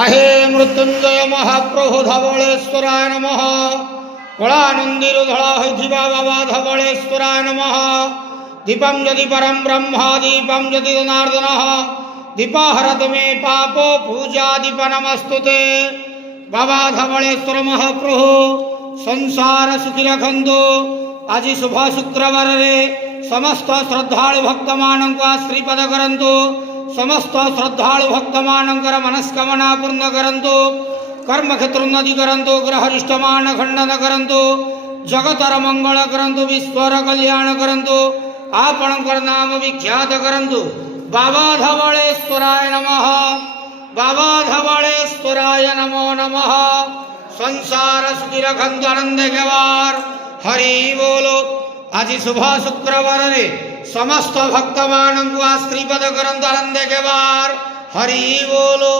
आहे मृत्युंजय महाप्रभु धवलेश्वराय नमः। कलानंदीरु धड़ा होइथिबा बाबा धवलेश्वराय नमः। दीपं यदि परम ब्रह्म दीपं यदि जनार्दनः दीपाहरत मे पापो पूजा दीप नमस्तुते। बाबा धवलेश्वर महाप्रभु संसार सुखी रखंतु। आज शुभ शुक्रवार रे समस्त श्रद्धालु भक्त मानक श्रीपद करंतु। समस्त श्रद्धालु भक्त मानकर मनस्कामना पूर्ण करंतु। कर्म क्षेत्र उन्नति करंतु। ग्रहरिष्ट मान खंडन करंतु। जगतर मंगल करंतु। विश्वर कल्याण करंतु। आपणकर नाम विख्यात करंतु। बाबा धवलेश्वराय नमः। बाबा धवलेश्वराय नमो नमः। संसार सुखी रखंतु आनंद केवार हरि बोलो। आज शुभ शुक्रवार रे समस्त भक्त मानक श्रीपद करंतु आनंद केवार हरि बोलो।